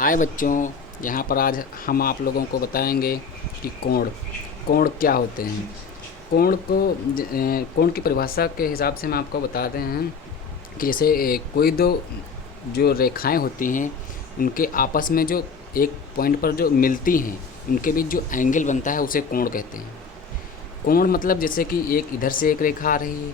हाय बच्चों, यहाँ पर आज हम आप लोगों को बताएंगे कि कोण कोण क्या होते हैं। कोण की परिभाषा के हिसाब से हम आपको बताते हैं कि जैसे कोई दो जो रेखाएं होती हैं उनके आपस में जो एक पॉइंट पर जो मिलती हैं उनके बीच जो एंगल बनता है उसे कोण कहते हैं। कोण मतलब जैसे कि एक इधर से एक रेखा आ रही है,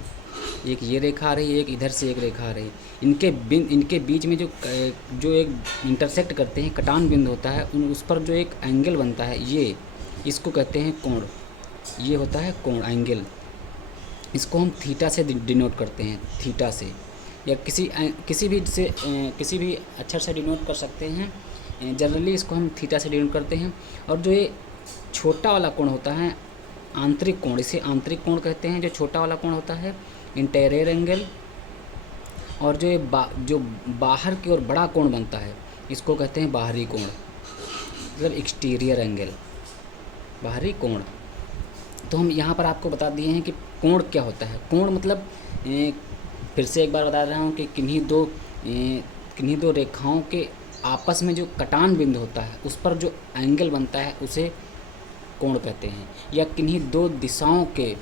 एक ये रेखा आ रही है, एक इधर से एक रेखा आ रही है। इनके बीच में जो एक इंटरसेक्ट करते हैं, कटान बिंदु होता है, उस पर जो एक एंगल बनता है, ये इसको कहते हैं कोण। ये होता है कोण, एंगल। इसको हम थीटा से डिनोट करते हैं, थीटा से, या किसी भी अक्षर से डिनोट कर सकते हैं। जनरली इसको हम थीटा से डिनोट करते हैं। और जो ये छोटा वाला कोण होता है, आंतरिक कोण, इसे आंतरिक कोण कहते हैं। जो छोटा वाला कोण होता है, इंटीरियर एंगल। और जो बाहर की ओर बड़ा कोण बनता है, इसको कहते हैं बाहरी कोण, मतलब एक्सटीरियर एंगल, बाहरी कोण। तो हम यहाँ पर आपको बता दिए हैं कि कोण क्या होता है। कोण मतलब फिर से एक बार बता रहा हूँ कि किन्हीं दो रेखाओं के आपस में जो कटान बिंदु होता है उस पर जो एंगल बनता है उसे कोण कहते हैं। या किन्हीं दो दिशाओं के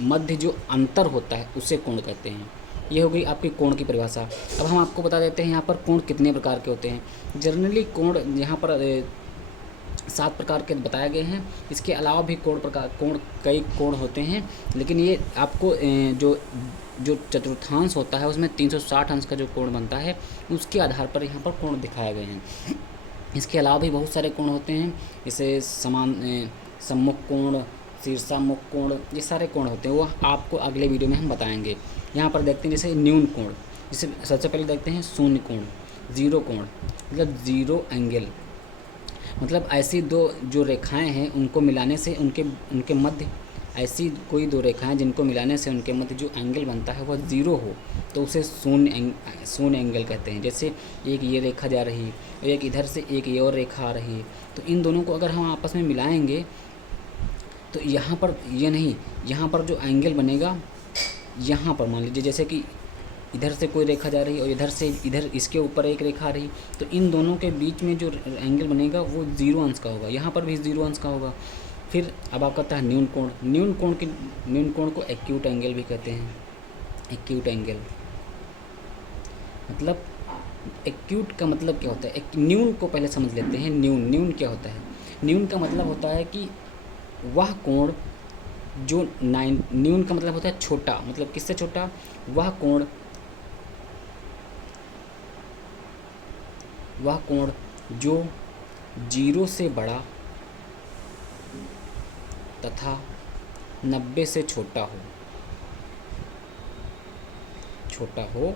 मध्य जो अंतर होता है उसे कोण कहते हैं। ये हो गई आपकी कोण की परिभाषा। अब हम आपको बता देते हैं यहाँ पर कोण कितने प्रकार के होते हैं। जनरली कोण यहाँ पर 7 प्रकार के बताए गए हैं। इसके अलावा भी कई कोण होते हैं, लेकिन ये आपको जो चतुर्थांश होता है उसमें 360 अंश का जो कोण बनता है उसके आधार पर यहाँ पर कोण दिखाए गए हैं। इसके अलावा भी बहुत सारे कोण होते हैं, जैसे सम्मुख कोण, शीर्षामुख कोण, ये सारे कोण होते हैं। वो आपको अगले वीडियो में हम बताएंगे। यहाँ पर देखते हैं जैसे न्यून कोण, जैसे सबसे पहले देखते हैं शून्य कोण, जीरो कोण, मतलब जीरो एंगल। मतलब ऐसी दो जो रेखाएं हैं उनको मिलाने से उनके मध्य, ऐसी कोई दो रेखाएं जिनको मिलाने से उनके मध्य जो एंगल बनता है वह ज़ीरो हो तो उसे शून्य एंगल कहते हैं। जैसे एक ये रेखा जा रही है और एक इधर से एक ये और रेखा आ रही है, तो इन दोनों को अगर हम आपस में मिलाएंगे तो यहाँ पर ये नहीं, यहाँ पर जो एंगल बनेगा, यहाँ पर मान लीजिए जैसे कि इधर से कोई रेखा जा रही है और इधर इसके ऊपर एक रेखा आ रही, तो इन दोनों के बीच में जो एंगल बनेगा वो 0 अंश का होगा। यहाँ पर भी 0 अंश का होगा। फिर अब आपका आता है न्यून कोण। न्यून कोण को एक्यूट एंगल भी कहते हैं। एक्यूट एंगल मतलब, एक्यूट का मतलब क्या होता है। एक न्यून को पहले समझ लेते हैं। न्यून क्या होता है। न्यून का मतलब होता है कि वह कोण जो न्यून का मतलब होता है छोटा, मतलब किससे छोटा, वह कोण जो 0 से बड़ा तथा 90 से छोटा हो,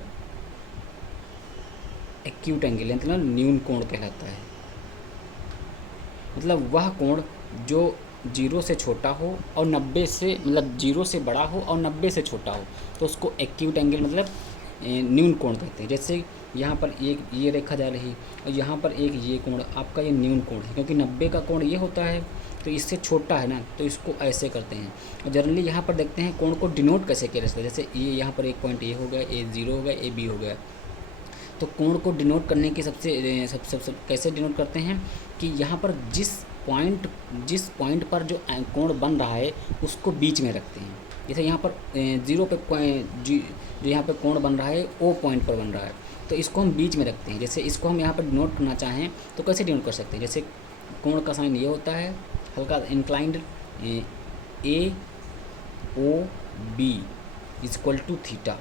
एक्यूट एंगल मतलब न्यून कोण कहलाता है। मतलब वह कोण जो 0 से छोटा हो और 90 से, मतलब 0 से बड़ा हो और 90 से छोटा हो, तो उसको एक्यूट एंगल मतलब न्यून कोण कहते हैं। जैसे यहाँ पर एक ये रेखा जा रही और यहाँ पर एक ये कोण, आपका ये न्यून कोण है, क्योंकि 90 का कोण ये होता है तो इससे छोटा है ना, तो इसको ऐसे करते हैं। और जनरली यहाँ पर देखते हैं कोण को डिनोट कैसे किया जाता है। जैसे ये यहाँ पर एक पॉइंट ये हो गया, ए 0 हो गया, ए बी हो गया। तो कोण को डिनोट करने की कैसे डिनोट करते हैं कि यहाँ पर जिस पॉइंट पर जो कोण बन रहा है उसको बीच में रखते हैं। जैसे यहाँ पर 0 पे जो यहाँ पे कोण बन रहा है ओ पॉइंट पर बन रहा है, तो इसको हम बीच में रखते हैं। जैसे इसको हम यहाँ पर डिनोट करना चाहें तो कैसे डिनोट कर सकते हैं। जैसे कोण का साइन ये होता है, हल्का inclined, a o b equal to theta.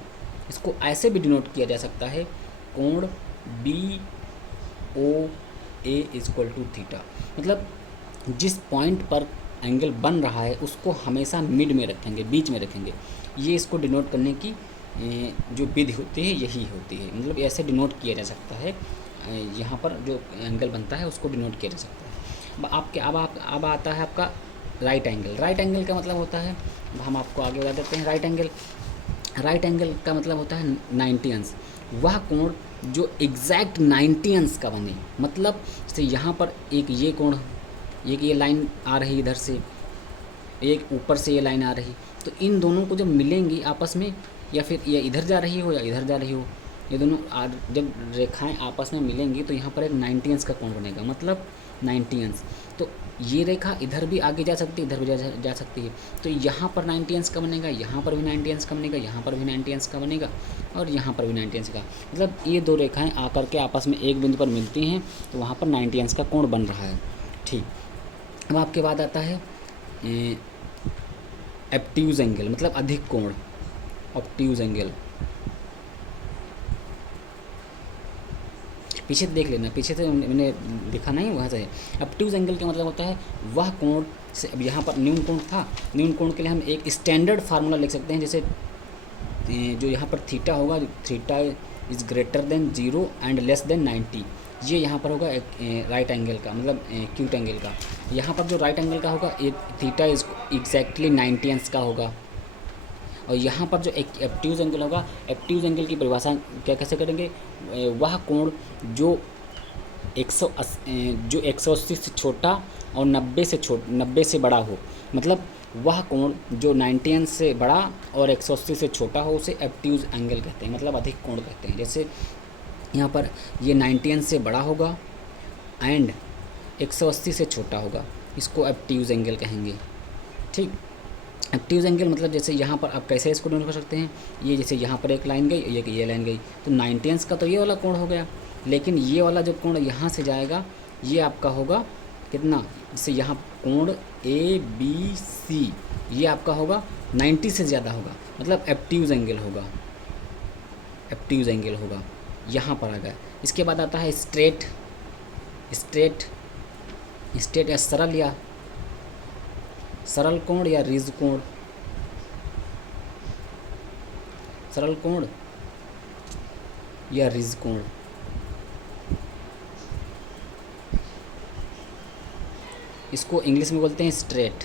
इसको ऐसे भी डिनोट किया जा सकता है, कोण b o a equal to theta. मतलब जिस पॉइंट पर एंगल बन रहा है उसको हमेशा मिड में रखेंगे, बीच में रखेंगे। ये इसको डिनोट करने की जो विधि होती है यही होती है। मतलब ऐसे डिनोट किया जा सकता है, यहाँ पर जो एंगल बनता है उसको डिनोट किया जा सकता है। अब आता है आपका राइट एंगल। राइट एंगल का मतलब होता है, हम आपको आगे बता देते हैं। राइट एंगल का मतलब होता है 90 अंश। वह कोण जो एग्जैक्ट 90 अंश का बने। मतलब जैसे यहाँ पर एक ये कोण, एक ये लाइन आ रही इधर से, एक ऊपर से ये लाइन आ रही, तो इन दोनों को जब मिलेंगी आपस में, या फिर ये इधर जा रही हो या इधर जा रही हो, ये दोनों जब रेखाएं आपस में मिलेंगी तो यहाँ पर एक 90 अंश का कोण बनेगा, मतलब 90 अंश। तो ये रेखा इधर भी आगे जा सकती है, इधर भी जा सकती है। तो यहाँ पर 90 अंश का बनेगा, यहाँ पर भी 90 अंश का बनेगा, यहाँ पर भी 90 अंश का बनेगा, और यहाँ पर भी 90 अंश का। मतलब ये दो रेखाएं आकर के आपस में एक बिंदु पर मिलती हैं तो वहाँ पर 90 अंश का कोण बन रहा है। ठीक, अब आपके बाद आता है एब्ट्यूज एंगल, मतलब अधिक कोण, ऑब्ट्यूज एंगल। पीछे देख लेना, पीछे से मैंने लिखा नहीं, वहाँ से है। एब्ट्यूज एंगल का मतलब होता है वह कोण से, अब यहाँ पर न्यून कोण था, न्यून कोण के लिए हम एक स्टैंडर्ड फार्मूला लिख सकते हैं, जैसे जो यहाँ पर थीटा होगा, theta is greater than 0 and less than 90, ये यहाँ पर होगा राइट एंगल का, मतलब एक्यूट एंगल का। यहाँ पर जो राइट एंगल का होगा थीटा इज एग्जैक्टली 90 अंश का होगा। और यहाँ पर जो एक एब्ट्यूज एंगल होगा, एब्ट्यूज एंगल की परिभाषा क्या कैसे करेंगे, वह कोण जो 180 से छोटा और 90 से बड़ा हो, मतलब वह कोण जो 90 अंश से बड़ा और 180 से छोटा हो उसे एब्ट्यूज एंगल कहते हैं, मतलब अधिक कोण कहते हैं। जैसे यहाँ पर ये 90 अंश से बड़ा होगा एंड 180 से छोटा होगा, इसको एब्ट्यूज एंगल कहेंगे। ठीक, एब्ट्यूज एंगल मतलब जैसे यहाँ पर आप कैसे इसको डिनोट कर सकते हैं, ये जैसे यहाँ पर एक लाइन गई, ये लाइन गई, तो 90 अंश का तो ये वाला कोण हो गया, लेकिन ये वाला जो कोण यहाँ से जाएगा ये आपका होगा कितना, जैसे यहाँ कोण ABC ये आपका होगा 90 से ज़्यादा होगा, मतलब एब्ट्यूज एंगल होगा, एब्ट्यूज एंगल होगा, यहाँ पर आ गया। इसके बाद आता है स्ट्रेट या सरल कोण या रिज कोण, सरल कोण या रिज कोण। इसको इंग्लिश में बोलते हैं स्ट्रेट।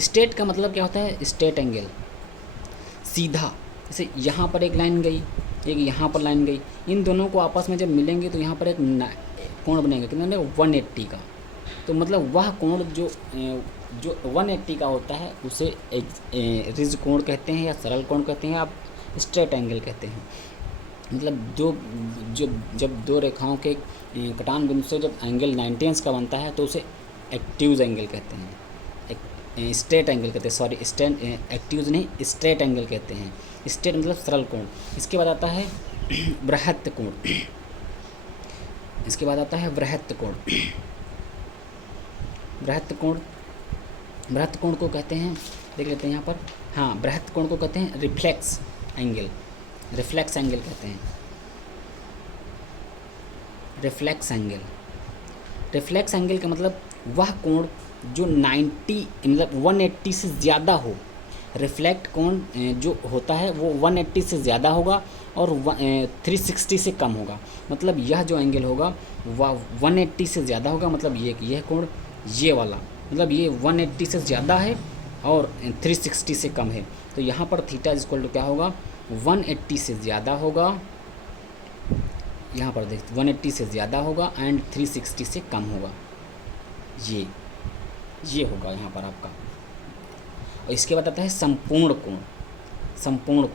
स्ट्रेट का मतलब क्या होता है, स्ट्रेट एंगल, सीधा। जैसे यहाँ पर एक लाइन गई, एक यहाँ पर लाइन गई, इन दोनों को आपस में जब मिलेंगे तो यहाँ पर एक कोण बनेगा कितना, 180 का। तो मतलब वह कोण जो 180 का होता है उसे एक रिज कोण कहते हैं या सरल कोण कहते हैं, आप स्ट्रेट एंगल कहते हैं। मतलब जब दो रेखाओं के कटान बिंदु से जब एंगल 90 अंश का बनता है तो उसे एक्ट्यूज एंगल कहते हैं, स्ट्रेट एंगल कहते हैं, सॉरी एक्ट्यूज नहीं, स्ट्रेट एंगल कहते हैं। स्ट्रेट मतलब सरल कोण। इसके बाद आता है बृहत्त कोण, इसके बाद आता है बृहत्त कोण। बृहत्त कोण को कहते हैं, देख लेते हैं यहाँ पर, हाँ, बृहत्त कोण को कहते हैं रिफ्लेक्स एंगल कहते हैं, रिफ्लेक्स एंगल का मतलब वह कोण जो 90 मतलब 180 से ज़्यादा हो। रिफ्लेक्ट कोण जो होता है वो 180 से ज़्यादा होगा और 360 से कम होगा। मतलब यह जो एंगल होगा वह 180 से ज़्यादा होगा, मतलब यह कोण, ये वाला, मतलब ये 180 से ज़्यादा है और 360 से कम है। तो यहाँ पर थीटा इज इक्वल टू क्या होगा, 180 से ज़्यादा होगा, यहाँ पर देख 180 से ज़्यादा होगा एंड 360 से कम होगा, ये होगा यहाँ पर आपका। और इसके बाद आता है संपूर्ण कोण। संपूर्ण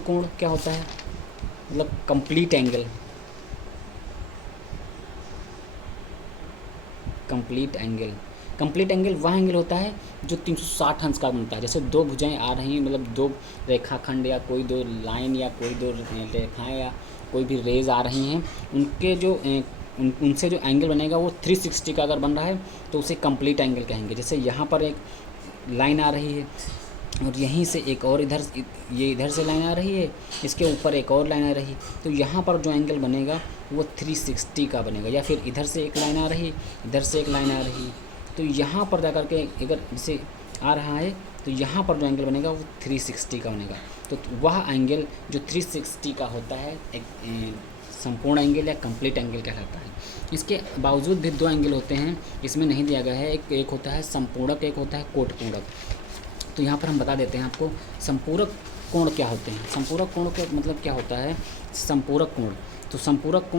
कोण क्या होता है, मतलब कंप्लीट एंगल। कंप्लीट एंगल वह एंगल होता है जो 360 अंश का बनता है। जैसे दो भुजाएं आ रही हैं, मतलब दो रेखाखंड या कोई दो लाइन या कोई दो रेखाएं या कोई भी रेज आ रही हैं, उनके जो उनसे जो एंगल बनेगा वो 360 का अगर बन रहा है तो उसे कंप्लीट एंगल कहेंगे। जैसे यहाँ पर एक लाइन आ रही है और यहीं से एक और इधर से लाइन आ रही है, इसके ऊपर एक और लाइन आ रही है, तो यहाँ पर जो एंगल बनेगा वो 360 का बनेगा। या फिर इधर से एक लाइन आ रही है, इधर से एक लाइन आ रही है, तो यहाँ पर जाकर के अगर जैसे आ रहा है तो यहाँ पर जो एंगल बनेगा वो 360 का बनेगा। तो वह एंगल जो 360 का होता है एक संपूर्ण एंगल या कंप्लीट एंगल कहलाता है। इसके बावजूद भी दो एंगल होते हैं, इसमें नहीं दिया गया है, एक होता है संपूरक, एक होता है कोटपूरक। तो यहाँ पर हम बता देते हैं आपको संपूरक कोण क्या होते हैं। संपूरक कोण का मतलब क्या होता है, संपूरक कोण, तो संपूरक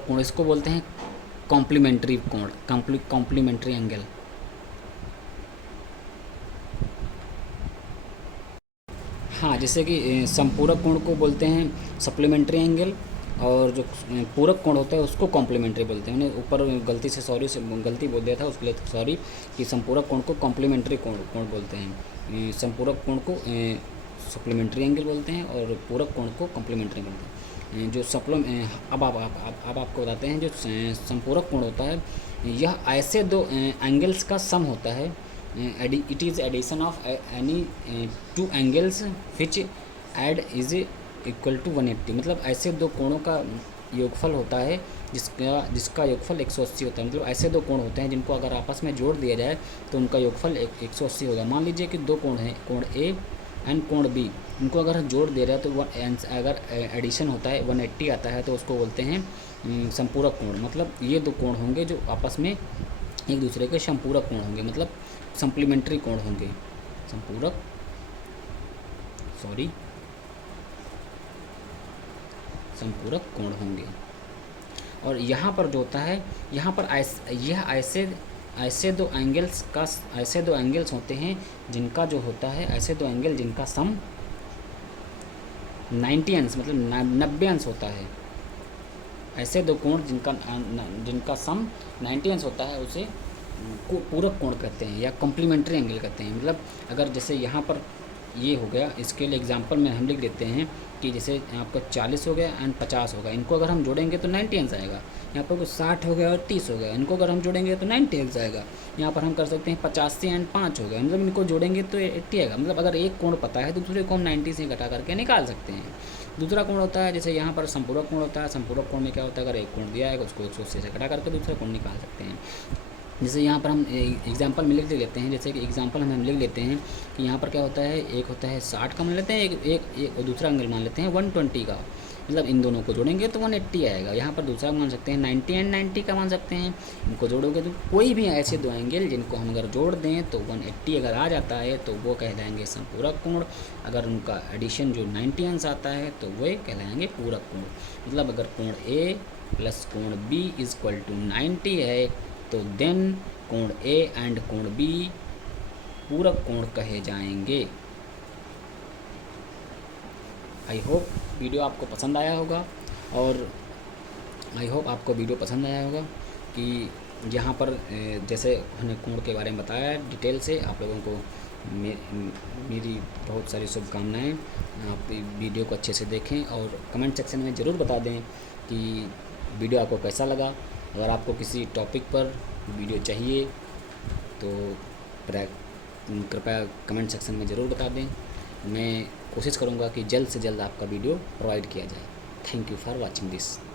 कोण इसको बोलते हैं कॉम्प्लीमेंट्री कोण, कॉम्प्लीमेंट्री एंगल। हाँ, जैसे कि संपूरक कोण को बोलते हैं सप्लीमेंट्री एंगल, और जो पूरक कोण होता है उसको कॉम्प्लीमेंट्री बोलते हैं। मैंने ऊपर गलती से गलती बोल दिया था, उसके लिए सॉरी। कि संपूरक कोण को कॉम्प्लीमेंट्री कोण कोण बोलते हैं, संपूरक कोण को सप्लीमेंट्री एंगल बोलते हैं, और पूरक कोण को कॉम्प्लीमेंट्री बोलते हैं। जो अब आपको बताते हैं जो संपूरक कोण होता है, यह ऐसे दो एंगल्स का सम होता है। It is addition of any two angles which add is equal to 180। मतलब ऐसे दो कोणों का योगफल होता है जिसका योगफल 180 होता है। मतलब ऐसे दो कोण होते हैं जिनको अगर आपस में जोड़ दिया जाए तो उनका योगफल 180 होगा। मान लीजिए कि दो कोण हैं, कोण ए एंड कोण बी, इनको अगर हम जोड़ दे रहे हैं तो अगर एडिशन होता है 180 आता है तो उसको बोलते हैं संपूरक कोण। मतलब ये दो कोण होंगे जो आपस में एक दूसरे के संपूरक कोण होंगे, मतलब सप्लीमेंट्री कोण होंगे, संपूरक कोण होंगे। और यहाँ पर जो होता है, यहाँ पर ऐसे दो एंगल्स होते हैं जिनका जो होता है, ऐसे दो एंगल जिनका सम 90 अंश मतलब 90 अंश होता है। ऐसे दो कोण जिनका सम 90 अंश होता है उसे पूरक कोण कहते हैं या कॉम्प्लीमेंट्री एंगल कहते हैं। मतलब अगर जैसे यहाँ पर ये हो गया, इसके लिए एग्जांपल में हम लिख देते हैं कि जैसे आपका 40 हो गया एंड 50 होगा, इनको अगर हम जोड़ेंगे तो 90 अंश आएगा। यहाँ पर कुछ 60 हो गया और 30 हो गया, इनको अगर हम जोड़ेंगे तो 90 अंश आएगा। यहाँ पर हम कर सकते हैं 85 एंड 5 हो गया, मतलब इनको जोड़ेंगे तो 80 आएगा। मतलब अगर एक कोण पता है तो दूसरे को हम 90 से घटा करके निकाल सकते हैं। दूसरा कोण होता है जैसे यहाँ पर संपूरक कोण होता है। संपूरक कोण में क्या होता है, अगर एक कोण दिया है उसको 180 से घटा करके दूसरा कोण निकाल सकते हैं। जैसे यहाँ पर हम एग्जांपल में लिख लेते हैं, जैसे कि एग्जांपल हम लिख लेते हैं कि यहाँ पर क्या होता है, एक होता है 60 का मान लेते हैं, एक और दूसरा एंगल मान लेते हैं 120 का। मतलब इन दोनों को जोड़ेंगे तो 180 आएगा। यहाँ पर दूसरा मान सकते हैं 90 एंड 90 का मान सकते हैं। इनको जोड़ोगे तो कोई भी ऐसे दो एंगल जिनको हम अगर जोड़ दें तो 180 अगर आ जाता है तो वो कहलाएंगे संपूरक कोण। अगर उनका एडिशन जो 90 अंश आता है तो वे कहलाएंगे पूरक कोण। मतलब अगर कोण ए प्लस कोण बी इज इक्वल टू 90 है तो देन कोण ए एंड कोण बी पूरक कोण कहे जाएंगे। आई होप वीडियो आपको पसंद आया होगा, और कि यहाँ पर जैसे हमने कोण के बारे में बताया डिटेल से, आप लोगों को मेरी बहुत सारी शुभकामनाएं। आप वीडियो को अच्छे से देखें और कमेंट सेक्शन में ज़रूर बता दें कि वीडियो आपको कैसा लगा। अगर आपको किसी टॉपिक पर वीडियो चाहिए तो कृपया कमेंट सेक्शन में ज़रूर बता दें। मैं कोशिश करूँगा कि जल्द से जल्द आपका वीडियो प्रोवाइड किया जाए। Thank you for watching this.